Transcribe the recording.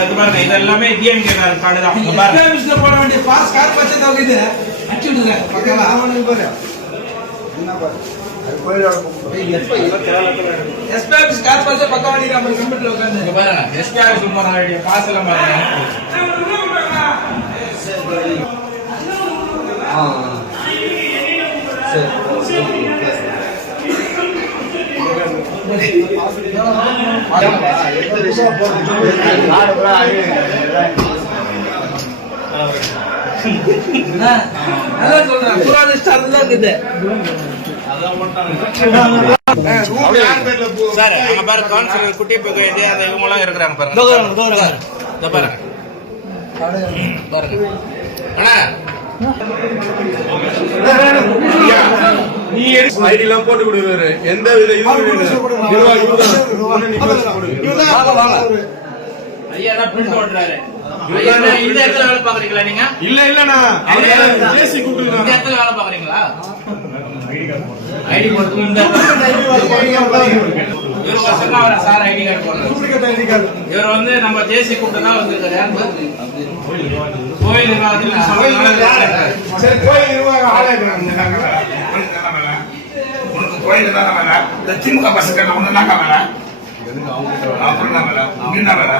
இது பாருங்க எல்லாமே டிஎம்கே கார்டு தான் பாருங்க. போட வேண்டிய பாஸ் கார் பச்சை தவிர்த்து அடிச்சு விடுங்க. பக்கவா எஸ்பிஎம் கார் பச்சை பக்கம் வண்டி நம்ம கம்ப்யூட்டர்ல உட்காந்து இங்க பாருங்க எஸ்பிஆர் போன வேண்டிய பாஸ் எல்லாம் பாருங்க நல்லா சொல்றேன் புராண இருக்குது சார் அங்க பாருங்க. கவுன்சிலர் குட்டி போக அந்த இவங்க இருக்கிறாங்க பாருங்க இந்த பாருங்க பாருங்க அண்ணா நீ ஐடி எல்லாம் போட்டு கொடுக்குறாரு எந்த வித இந்த இடத்துல வேலை பாக்குறீங்களா நீங்க? இல்ல இல்லண்ணா இந்த கூப்பிட்டு இடத்துல வேலை பாக்குறீங்களா ஐடி போட்டு இந்த சார் ஐடி கார்டு போடுறாரு இவர் வந்து நம்ம ஜேசி கூப்பிட்டு தான் வந்திருக்காரு. கோயில் நிர்வாகத்தில் கோயில் நிர்வாகம் ஆளே கோயில் தானே வேலை இந்த திமுக பசங்க ஒண்ணு தாங்க வேலை அப்புறம் என்ன வேலை